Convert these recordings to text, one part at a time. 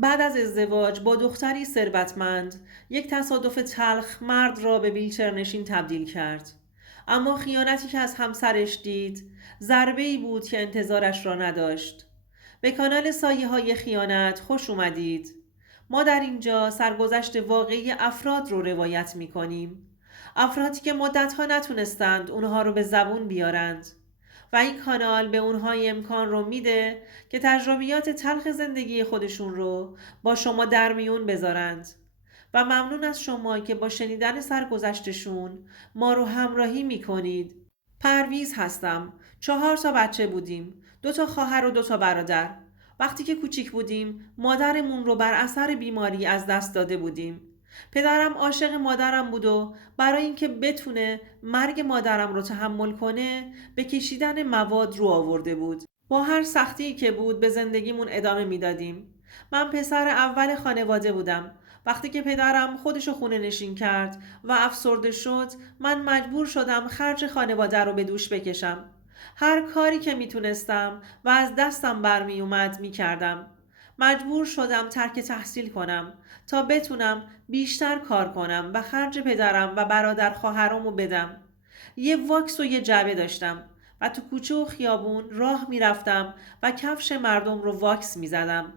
بعد از ازدواج با دختری ثروتمند، یک تصادف تلخ مرد را به ویلچر نشین تبدیل کرد. اما خیانتی که از همسرش دید، ضربه‌ای بود که انتظارش را نداشت. به کانال سایه های خیانت خوش اومدید. ما در اینجا سرگذشت واقعی افراد رو روایت می کنیم. افرادی که مدتها نتونستند اونها رو به زبون بیارند. و این کانال به اونها امکان رو میده که تجربیات تلخ زندگی خودشون رو با شما در میون بذارند. و ممنون از شما که با شنیدن سرگذشتشون ما رو همراهی میکنید. پرویز هستم. 4 بچه بودیم. 2 خواهر و 2 برادر. وقتی که کوچیک بودیم مادرمون رو بر اثر بیماری از دست داده بودیم. پدرم عاشق مادرم بود و برای اینکه بتونه مرگ مادرم رو تحمل کنه به کشیدن مواد رو آورده بود. با هر سختی که بود به زندگیمون ادامه میدادیم. من پسر اول خانواده بودم. وقتی که پدرم خودشو خونه نشین کرد و افسرده شد، من مجبور شدم خرج خانواده رو به دوش بکشم. هر کاری که میتونستم و از دستم برمی اومد میکردم. مجبور شدم ترک تحصیل کنم تا بتونم بیشتر کار کنم و خرج پدرم و برادر خواهرامو بدم. یه واکس و یه جعبه داشتم و تو کوچه و خیابون راه میرفتم و کفش مردم رو واکس میزدم.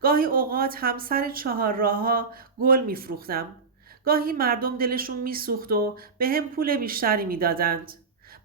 گاهی اوقات هم سر 4 راه‌ها گل میفروختم. گاهی مردم دلشون میسوخت و به هم پول بیشتری میدادند.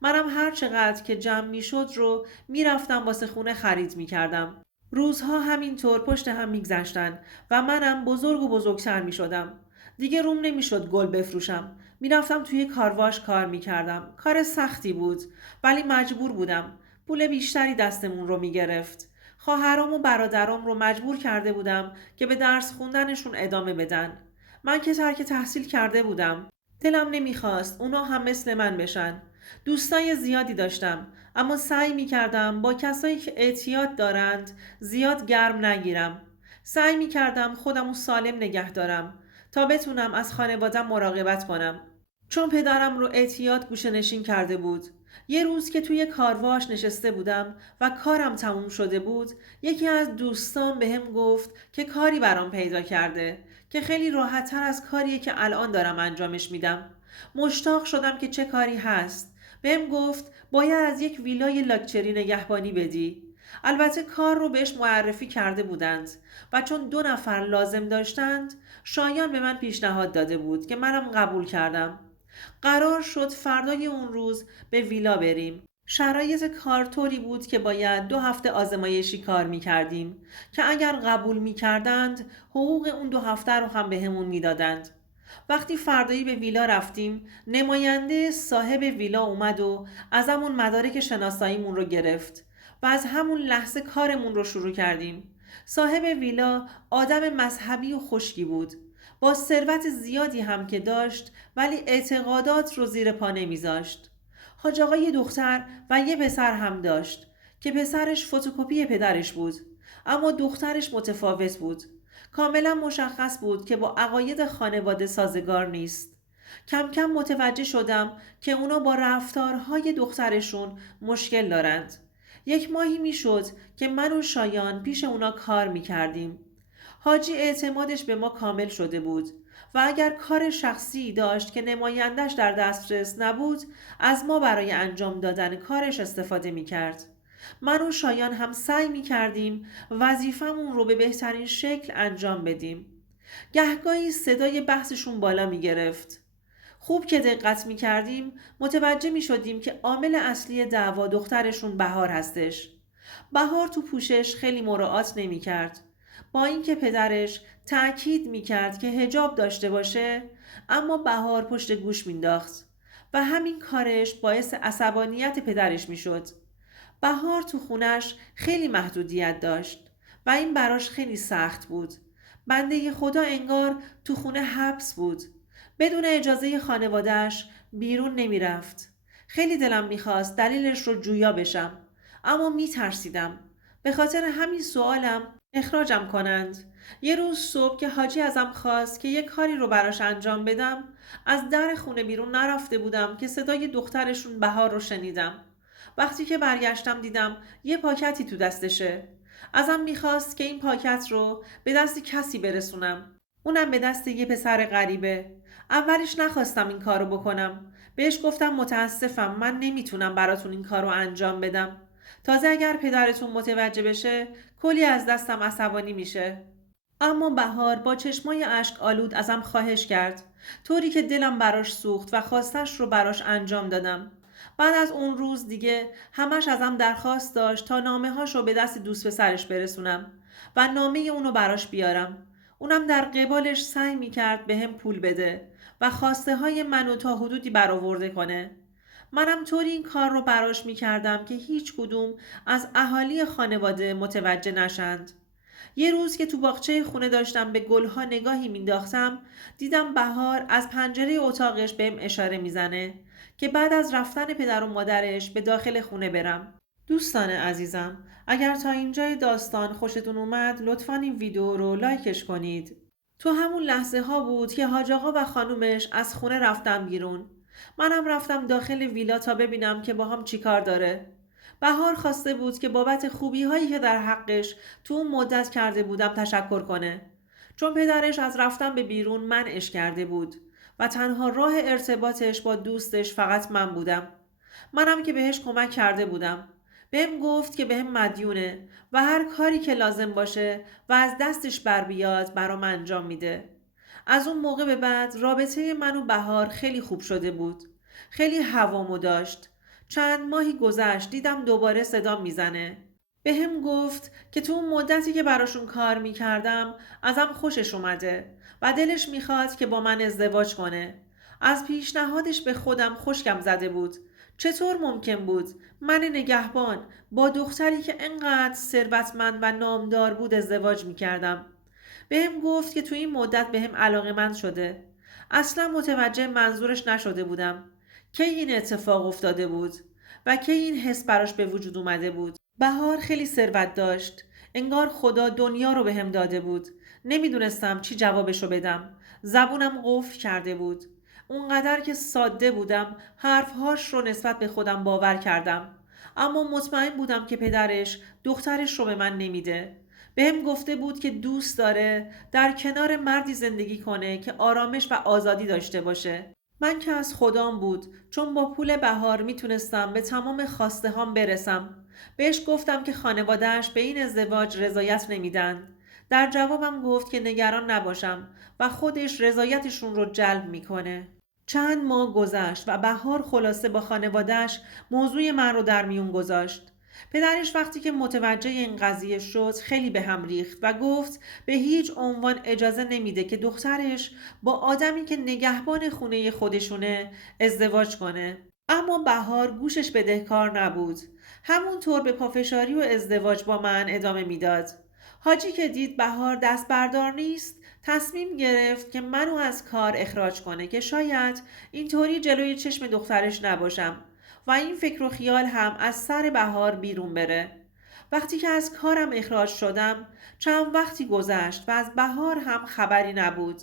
منم هر چقدر که جمع میشد رو میرفتم واسه خونه خرید میکردم. روزها همینطور پشت هم میگذشتن و منم بزرگ و بزرگتر میشدم. دیگه روم نمیشد گل بفروشم. میرفتم توی کارواش کار میکردم. کار سختی بود ولی مجبور بودم. پول بیشتری دستمون رو میگرفت. خواهرام و برادرام رو مجبور کرده بودم که به درس خوندنشون ادامه بدن. من که ترک تحصیل کرده بودم. دلم نمیخواست اونا هم مثل من بشن. دوستای زیادی داشتم اما سعی میکردم با کسایی که اعتیاد دارند زیاد گرم نگیرم. سعی میکردم خودمو سالم نگه دارم تا بتونم از خانوادم مراقبت کنم. چون پدرم رو اعتیاد گوشه نشین کرده بود. یه روز که توی کارواش نشسته بودم و کارم تموم شده بود، یکی از دوستان بهم گفت که کاری برام پیدا کرده که خیلی راحت‌تر از کاریه که الان دارم انجامش میدم. مشتاق شدم که چه کاری هست. بهم گفت باید از یک ویلای لاکچری نگهبانی بدی. البته کار رو بهش معرفی کرده بودند و چون 2 نفر لازم داشتند شایان به من پیشنهاد داده بود که منم قبول کردم. قرار شد فردای اون روز به ویلا بریم. شرایط کار طوری بود که باید 2 هفته آزمایشی کار می کردیم که اگر قبول می کردند حقوق اون 2 هفته رو هم بهمون می دادند. وقتی فردایی به ویلا رفتیم نماینده صاحب ویلا اومد و ازمون مدارک شناساییمون رو گرفت و از همون لحظه کارمون رو شروع کردیم. صاحب ویلا آدم مذهبی و خشکی بود. با ثروت زیادی هم که داشت ولی اعتقادات رو زیر پا نمیذاشت. حاج آقا یه دختر و یه پسر هم داشت که پسرش فتوکپی پدرش بود اما دخترش متفاوت بود. کاملا مشخص بود که با عقاید خانواده سازگار نیست. کم کم متوجه شدم که اونا با رفتارهای دخترشون مشکل دارند. 1 ماهی میشد که من و شایان پیش اونا کار میکردیم. حاجی اعتمادش به ما کامل شده بود و اگر کار شخصی داشت که نمایندش در دسترس نبود از ما برای انجام دادن کارش استفاده می کرد. من و شایان هم سعی می کردیم وظیفمون رو به بهترین شکل انجام بدیم. گهگاهی صدای بحثشون بالا می گرفت. خوب که دقت می کردیم متوجه می شدیم که عامل اصلی دعوا دخترشون بهار هستش. بهار تو پوشش خیلی مراعات نمی کرد. با اینکه پدرش تأکید می کرد که حجاب داشته باشه اما بهار پشت گوش مینداخت و همین کارش باعث عصبانیت پدرش می شد. بهار تو خونش خیلی محدودیت داشت و این براش خیلی سخت بود. بنده خدا انگار تو خونه حبس بود. بدون اجازه خانوادهش بیرون نمی رفت. خیلی دلم میخواست دلیلش رو جویا بشم اما میترسیدم. به خاطر همین سوالم اخراجم کنند. یه روز صبح که حاجی ازم خواست که یه کاری رو براش انجام بدم از در خونه بیرون نرفته بودم که صدای دخترشون بهار رو شنیدم. وقتی که برگشتم دیدم یه پاکتی تو دستشه. ازم میخواست که این پاکت رو به دست کسی برسونم، اونم به دست یه پسر غریبه. اولش نخواستم این کارو بکنم. بهش گفتم متاسفم، من نمیتونم براتون این کارو انجام بدم. تازه اگر پدرتون متوجه بشه کلی از دستم عصبانی میشه. اما بهار با چشمای اشک آلود ازم خواهش کرد، طوری که دلم براش سوخت و خواستش رو براش انجام دادم. بعد از اون روز دیگه همش ازم درخواست داشت تا نامه هاش رو به دست دوست پسرش برسونم و نامه اونو براش بیارم. اونم در قبالش سعی میکرد به هم پول بده و خواسته های منو تا حدودی برآورده کنه. منم طوری این کار رو براش میکردم که هیچ کدوم از اهالی خانواده متوجه نشند. یه روز که تو باغچه خونه داشتم به گلها نگاهی مینداختم، دیدم بهار از پنجره اتاقش بهم اشاره میزنه که بعد از رفتن پدر و مادرش به داخل خونه برم. دوستان عزیزم، اگر تا اینجای داستان خوشتون اومد لطفاً این ویدیو رو لایکش کنید. تو همون لحظه ها بود که حاج آقا و خانومش از خونه رفتن بیرون. منم رفتم داخل ویلا تا ببینم که با هم چیکار داره. بهار خواسته بود که بابت خوبی هایی که در حقش تو اون مدت کرده بودم تشکر کنه. چون پدرش از رفتن به بیرون منعش کرده بود و تنها راه ارتباطش با دوستش فقط من بودم. منم که بهش کمک کرده بودم. بهم گفت که بهم مدیونه و هر کاری که لازم باشه و از دستش بر بیاد برام انجام میده. از اون موقع به بعد رابطه من و بهار خیلی خوب شده بود. خیلی هوامو داشت. چند ماهی گذشت دیدم دوباره صدام میزنه. به هم گفت که تو اون مدتی که براشون کار میکردم ازم خوشش اومده و دلش میخواد که با من ازدواج کنه. از پیشنهادش به خودم خشکم زده بود. چطور ممکن بود من نگهبان با دختری که انقدر ثروتمند و نامدار بود ازدواج میکردم؟ بهم گفت که تو این مدت بهم علاقه‌مند شده. اصلا متوجه منظورش نشده بودم. کی این اتفاق افتاده بود و کی این حس براش به وجود اومده بود؟ بهار خیلی ثروت داشت. انگار خدا دنیا رو بهم داده بود. نمیدونستم چی جوابشو بدم. زبونم قفل کرده بود. اونقدر که ساده بودم حرفهاش رو نسبت به خودم باور کردم. اما مطمئن بودم که پدرش دخترش رو به من نمیده. بهم گفته بود که دوست داره در کنار مردی زندگی کنه که آرامش و آزادی داشته باشه. من که از خدام بود، چون با پول بهار میتونستم به تمام خواسته هام برسم. بهش گفتم که خانواده‌اش به این ازدواج رضایت نمیدن. در جوابم گفت که نگران نباشم و خودش رضایتشون رو جلب میکنه. چند ماه گذشت و بهار خلاصه با خانواده‌اش موضوع من رو در میون گذاشت. پدرش وقتی که متوجه این قضیه شد خیلی به هم ریخت و گفت به هیچ عنوان اجازه نمیده که دخترش با آدمی که نگهبان خونه خودشونه ازدواج کنه. اما بهار گوشش بدهکار نبود. همونطور به پافشاری و ازدواج با من ادامه میداد. حاجی که دید بهار دست بردار نیست، تصمیم گرفت که منو از کار اخراج کنه که شاید اینطوری جلوی چشم دخترش نباشم و این فکر و خیال هم از سر بهار بیرون بره. وقتی که از کارم اخراج شدم چند وقتی گذشت و از بهار هم خبری نبود.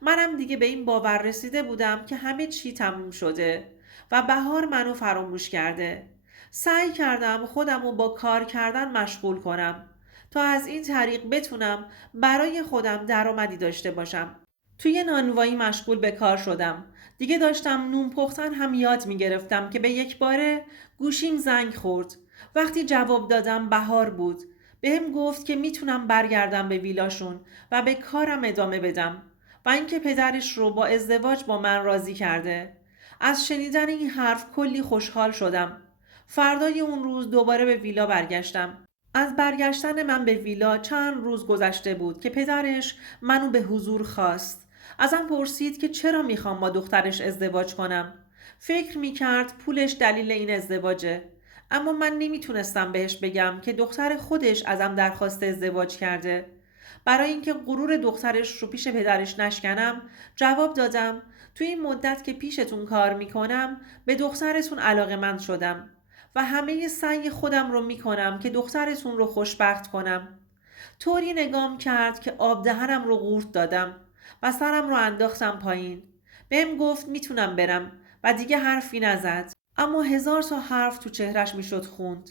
منم دیگه به این باور رسیده بودم که همه چی تموم شده و بهار منو فراموش کرده. سعی کردم خودم رو با کار کردن مشغول کنم تا از این طریق بتونم برای خودم درآمدی داشته باشم. توی نانوایی مشغول به کار شدم. دیگه داشتم نون پختن هم یاد می گرفتم که به یک باره گوشیم زنگ خورد. وقتی جواب دادم بهار بود. بهم گفت که میتونم برگردم به ویلاشون و به کارم ادامه بدم و اینکه پدرش رو با ازدواج با من راضی کرده. از شنیدن این حرف کلی خوشحال شدم. فردای اون روز دوباره به ویلا برگشتم. از برگشتن من به ویلا چند روز گذشته بود که پدرش منو به حضور خواست. ازم پرسید که چرا میخوام با دخترش ازدواج کنم. فکر میکرد پولش دلیل این ازدواجه. اما من نمیتونستم بهش بگم که دختر خودش ازم درخواست ازدواج کرده. برای اینکه غرور دخترش رو پیش پدرش نشکنم جواب دادم توی این مدت که پیشتون کار میکنم به دخترتون علاقه‌مند شدم و همه سعی خودم رو میکنم که دخترتون رو خوشبخت کنم. طوری نگام کرد که آب دهنم رو قورت دادم و سرم رو انداختم پایین. بهم گفت میتونم برم و دیگه حرفی نزد. اما هزار تا حرف تو چهرش میشد خوند.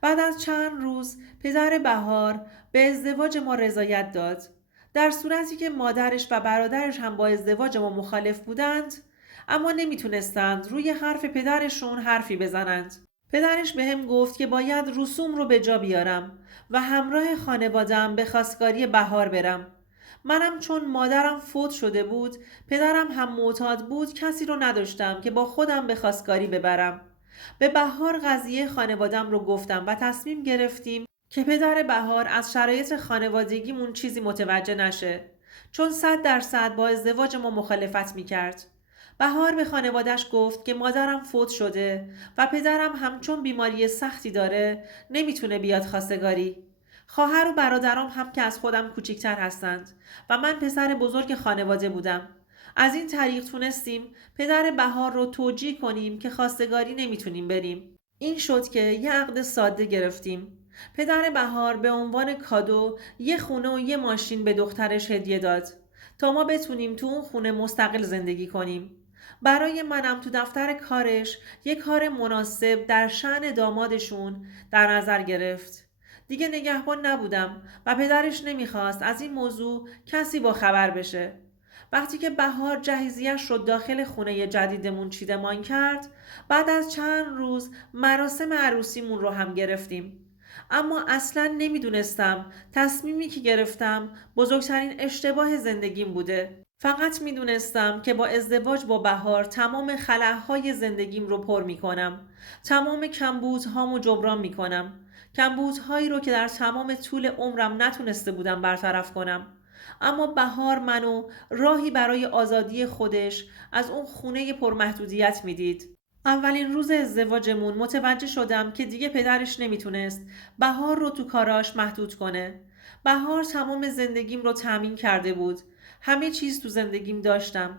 بعد از چند روز پدر بهار به ازدواج ما رضایت داد. در صورتی که مادرش و برادرش هم با ازدواج ما مخالف بودند، اما نمیتونستند روی حرف پدرشون حرفی بزنند. پدرش بهم گفت که باید رسوم رو به جا بیارم و همراه خانوادم به خواستگاری بهار برم. منم چون مادرم فوت شده بود، پدرم هم معتاد بود، کسی رو نداشتم که با خودم به خواستگاری ببرم. به بهار قضیه خانوادم رو گفتم و تصمیم گرفتیم که پدر بهار از شرایط خانوادگیمون چیزی متوجه نشه، چون 100% با ازدواج ما مخالفت میکرد. بهار به خانوادش گفت که مادرم فوت شده و پدرم هم چون بیماری سختی داره نمیتونه بیاد خواستگاری. خواهر و برادرام هم که از خودم کوچیکتر هستند و من پسر بزرگ خانواده بودم. از این طریق تونستیم پدر بهار رو توجیه کنیم که خواستگاری نمیتونیم بریم. این شد که یه عقد ساده گرفتیم. پدر بهار به عنوان کادو یه خونه و یه ماشین به دخترش هدیه داد تا ما بتونیم تو اون خونه مستقل زندگی کنیم. برای منم تو دفتر کارش یه کار مناسب در شأن دامادشون در نظر گرفت. دیگه نگهبان نبودم و پدرش نمیخواست از این موضوع کسی با خبر بشه. وقتی که بهار جهیزیه‌اش رو داخل خونه جدیدمون چیدمان کرد، بعد از چند روز مراسم عروسیمون رو هم گرفتیم. اما اصلا نمیدونستم تصمیمی که گرفتم بزرگترین اشتباه زندگیم بوده. فقط میدونستم که با ازدواج با بهار تمام خلاهای زندگیم رو پر میکنم. تمام کمبودهامو جبران میکنم. کمبودهایی رو که در تمام طول عمرم نتونسته بودم برطرف کنم. اما بهار منو راهی برای آزادی خودش از اون خونه پرمحدودیت میدید. اولین روز ازدواجمون متوجه شدم که دیگه پدرش نمیتونست بهار رو تو کاراش محدود کنه. بهار تمام زندگیم رو تأمین کرده بود. همه چیز تو زندگیم داشتم.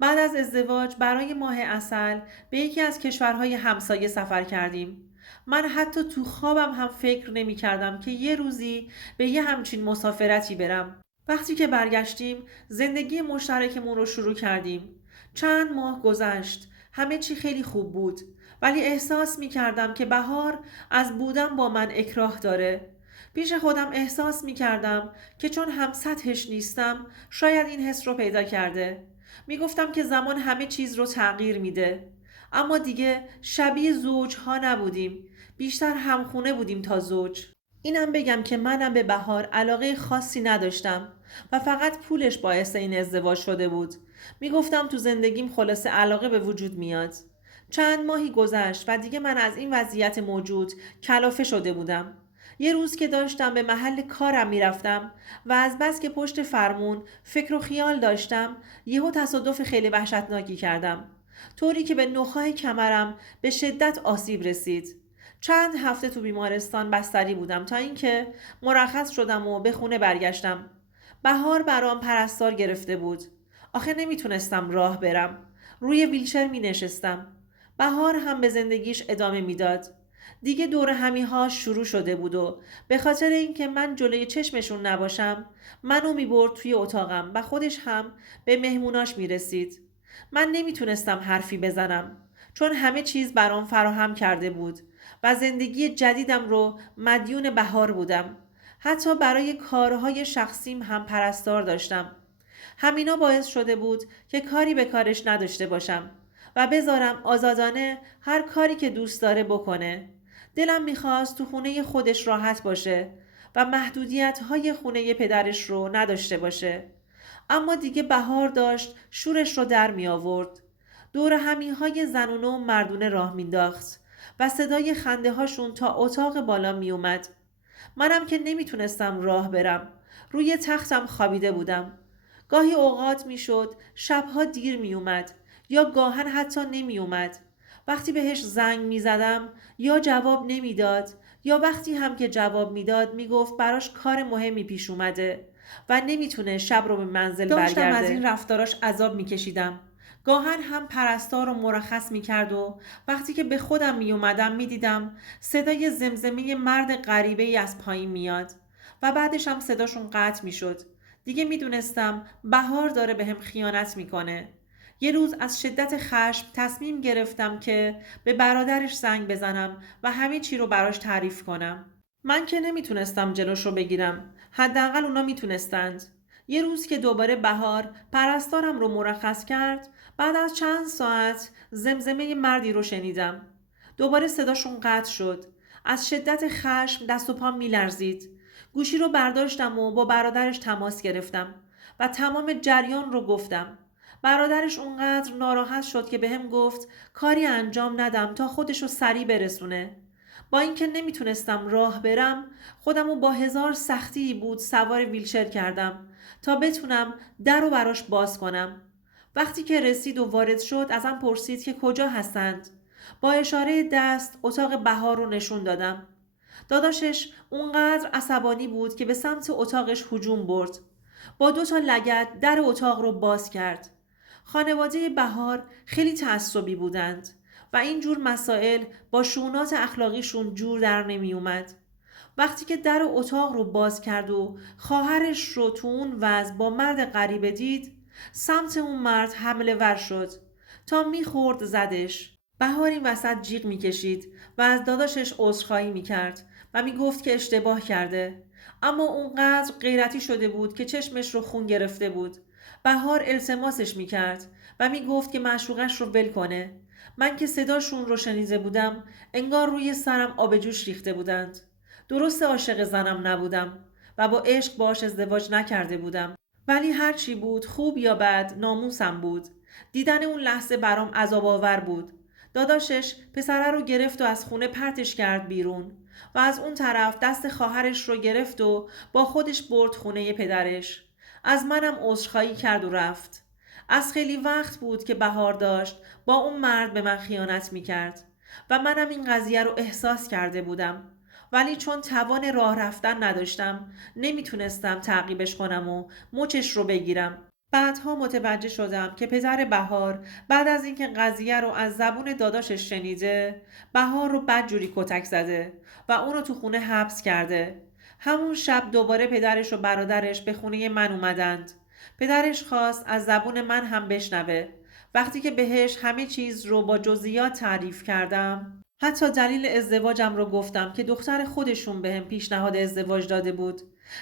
بعد از ازدواج برای ماه عسل به یکی از کشورهای همسایه سفر کردیم. من حتی تو خوابم هم فکر نمی کردم که یه روزی به یه همچین مسافرتی برم. وقتی که برگشتیم زندگی مشترکمون رو شروع کردیم. چند ماه گذشت. همه چی خیلی خوب بود، ولی احساس می کردم که بهار از بودن با من اکراه داره. پیش خودم احساس می کردم که چون هم سطحش نیستم شاید این حس رو پیدا کرده. می گفتم که زمان همه چیز رو تغییر میده. اما دیگه شبیه زوجها نبودیم. بیشتر همخونه بودیم تا زوج. اینم بگم که منم به بهار علاقه خاصی نداشتم و فقط پولش باعث این ازدواج شده بود. میگفتم تو زندگیم خلاصه علاقه به وجود میاد. چند ماهی گذشت و دیگه من از این وضعیت موجود کلافه شده بودم. یه روز که داشتم به محل کارم میرفتم و از بس که پشت فرمون فکر و خیال داشتم یهو تصادف خیلی وحشتناکی کردم، طوری که به نخاع کمرم به شدت آسیب رسید. چند هفته تو بیمارستان بستری بودم تا اینکه مرخص شدم و به خونه برگشتم. بهار برام پرستار گرفته بود. آخه نمیتونستم راه برم. روی ویلچر می نشستم. بهار هم به زندگیش ادامه میداد. دیگه دور همیها شروع شده بود و به خاطر اینکه من جلوی چشمشون نباشم منو میبرد توی اتاقم و خودش هم به مهموناش میرسید. من نمیتونستم حرفی بزنم چون همه چیز برام فراهم کرده بود و زندگی جدیدم رو مدیون بهار بودم. حتی برای کارهای شخصیم هم پرستار داشتم. همینا باعث شده بود که کاری به کارش نداشته باشم و بذارم آزادانه هر کاری که دوست داره بکنه. دلم میخواست تو خونه خودش راحت باشه و محدودیت‌های خونه پدرش رو نداشته باشه. اما دیگه بهار داشت شورش رو در می آورد. دور همیهای زنونه و مردونه راه مینداخت و صدای خنده هاشون تا اتاق بالا می اومد. منم که نمیتونستم راه برم. روی تختم خوابیده بودم. گاهی اوقات میشد شبها دیر می اومد یا گاهن حتی نمی اومد. وقتی بهش زنگ می زدم یا جواب نمیداد یا وقتی هم که جواب میداد میگفت براش کار مهمی پیش اومده و نمیتونه شب رو به منزل برگرده. داشتم از این رفتاراش عذاب میکشیدم. گاهن هم پرستار رو مرخص میکرد و وقتی که به خودم میومدم میدیدم صدای زمزمه مرد غریبه ای از پایین میاد و بعدش هم صداشون قطع میشد. دیگه میدونستم بهار داره بهم خیانت میکنه. یه روز از شدت خشم تصمیم گرفتم که به برادرش زنگ بزنم و همه چی رو براش تعریف کنم. من که نمیتونستم جلوش رو بگیرم. حداقل اونا میتونستند. یه روز که دوباره بهار پرستارم رو مرخص کرد، بعد از چند ساعت زمزمه مردی رو شنیدم. دوباره صداشون قطع شد. از شدت خشم دست و پام میلرزید. گوشی رو برداشتم و با برادرش تماس گرفتم و تمام جریان رو گفتم. برادرش اونقدر ناراحت شد که بهم گفت کاری انجام ندم تا خودشو سریع برسونه. با اینکه نمیتونستم راه برم، خودمو با هزار سختی بود سوار ویلچر کردم تا بتونم در رو براش باز کنم. وقتی که رسید و وارد شد ازم پرسید که کجا هستند. با اشاره دست اتاق بهار رو نشون دادم. داداشش اونقدر عصبانی بود که به سمت اتاقش هجوم برد. با 2 لگد در اتاق رو باز کرد. خانواده بهار خیلی تعصبی بودند و این جور مسائل با شونات اخلاقیشون جور در نمی اومد. وقتی که در اتاق رو باز کرد و خواهرش رو تو اون وضع با مرد غریبه دید، سمت اون مرد حمله ور شد تا میخورد زدش. بهار این وسط جیغ میکشید و از داداشش عذرخواهی میکرد و میگفت که اشتباه کرده، اما اونقدر غیرتی شده بود که چشمش رو خون گرفته بود. بهار التماسش میکرد و میگفت که معشوقش رو ول کنه. من که صداشون رو شنیده بودم انگار روی سرم آب جوش ریخته بودند. درست عاشق زنم نبودم و با عشق باش ازدواج نکرده بودم، ولی هر چی بود خوب یا بد ناموسم بود. دیدن اون لحظه برام عذاب آور بود. داداشش پسره رو گرفت و از خونه پرتش کرد بیرون و از اون طرف دست خواهرش رو گرفت و با خودش برد خونه پدرش. از منم عذرخواهی کرد و رفت. از خیلی وقت بود که بهار داشت با اون مرد به من خیانت میکرد و منم این قضیه رو احساس کرده بودم، ولی چون توان راه رفتن نداشتم نمیتونستم تعقیبش کنم و مچش رو بگیرم. بعدها متوجه شدم که پدر بهار بعد از اینکه قضیه رو از زبون داداشش شنیده، بهار رو بدجوری کتک زده و اون رو تو خونه حبس کرده. همون شب دوباره پدرش و برادرش به خونه من اومدند. پدرش خواست از زبون من هم بشنوه. وقتی که بهش همه چیز رو با جزئیات تعریف کردم، حتی دلیل ازدواجم رو گفتم که دختر خودشون بهم پیشنهاد ازدواج داده بود.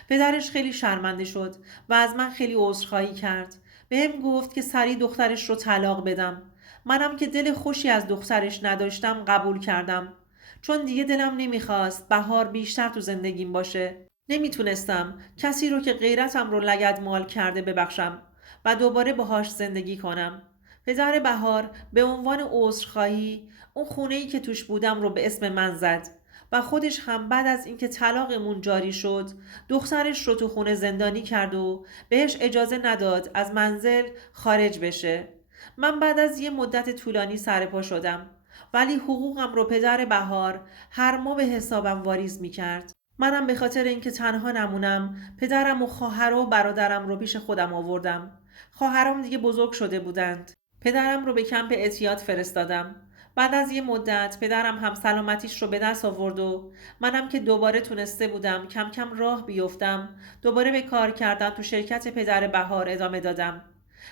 پدرش خیلی شرمنده شد و از من خیلی عذرخواهی کرد. بهم گفت که سریع دخترش رو طلاق بدم. منم که دل خوشی از دخترش نداشتم قبول کردم. چون دیگه دلم نمیخواست بهار بیشتر تو زندگیم باشه. نمیتونستم کسی رو که غیرتم رو لگدمال کرده ببخشم و دوباره باهاش زندگی کنم. پدر بهار به عنوان عذرخواهی اون خونه‌ای که توش بودم رو به اسم من زد و خودش هم بعد از اینکه طلاقمون جاری شد دخترش رو تو خونه زندانی کرد و بهش اجازه نداد از منزل خارج بشه. من بعد از یه مدت طولانی سرپا شدم، ولی حقوقم رو پدر بهار هر ماه به حسابم واریز می کرد. منم به خاطر اینکه تنها نمونم پدرم و خواهر و برادرم رو پیش خودم آوردم. خواهرام دیگه بزرگ شده بودند. پدرم رو به کمپ اعتیاد فرستادم. بعد از یه مدت پدرم هم سلامتیش رو به دست آورد و منم که دوباره تونسته بودم کم کم راه بیفتم، دوباره به کار کردن تو شرکت پدر بهار ادامه دادم.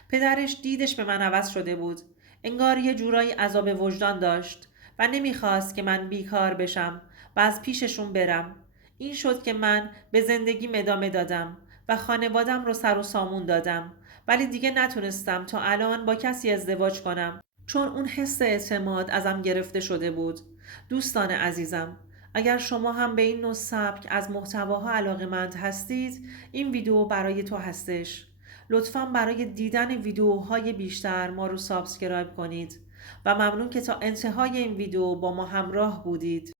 پدرش دیدش به من عوض شده بود. انگار یه جورایی عذاب وجدان داشت و نمیخواست که من بیکار بشم و از پیششون برم. این شد که من به زندگیم ادامه دادم و خانوادم رو سر و سامون دادم، ولی دیگه نتونستم تا الان با کسی ازدواج کنم چون اون حس اعتماد ازم گرفته شده بود. دوستان عزیزم، اگر شما هم به این نوع سبک از محتواها علاقه‌مند هستید، این ویدیو برای تو هستش. لطفاً برای دیدن ویدیوهای بیشتر ما رو سابسکرایب کنید و ممنون که تا انتهای این ویدیو با ما همراه بودید.